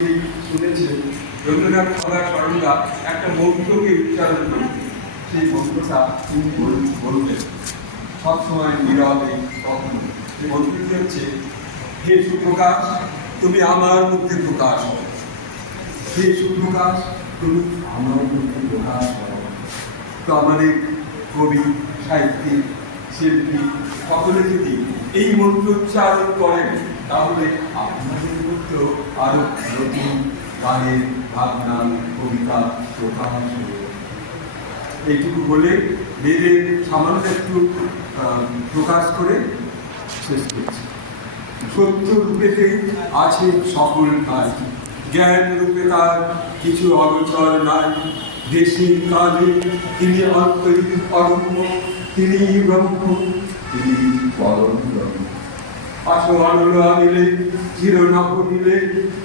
শুনেছেন রবীন্দ্রনাথ সদা সর্বদা একটা মন্ত্রকে উচ্চারণ করে, সেই মন্ত্রটা তিনি বলবেন সবসময় নীরবে কখনো। সেই মন্ত্রটি হচ্ছে, হে সুপ্রকাশ তুমি আমার মধ্যে প্রকাশ হও, হে সুপ্রকাশ তুমি আমার মধ্যে প্রকাশ হও। তো আমাদের কবি, সাহিত্যিক, শিল্পী সকলে যদি এই মন্ত্র উচ্চারণ করেন তাহলে আপনাদের মধ্যেও আরো নতুন গানের ভাবনা, কবিতা প্রকাশ হবে। এইটুকু বলে নিজের সামান্য একটু প্রকাশ করে শেষ করছি। সত্য রূপেতেই আছে সকল কাজ, জ্ঞান রূপে তার কিছু অগোচর নাই। দেশির কাজে তিনি অন্তরিক অরম্য, তিনি ব্রহ্ম, তিনি পরম ব্রহ্ম। আসো আনল আনিলে চিরনভ নিলে,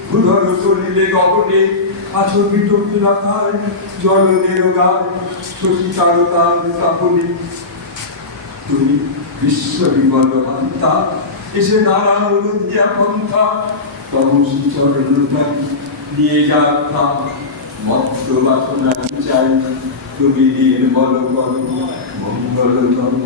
ভূধর চলিলে গগনে, আছো বিটুলাকার জলদের গায়, শশী তারকার তাপনে। তুমি বিশ্ব বিপদ ভান্তা, এসে নারায়ণ দিয়া পন্থা, তমসী চরণ নিয়ে যাত্রা। মত্ত বাসনা চাই তুমি নির্মল করো মঙ্গল করো।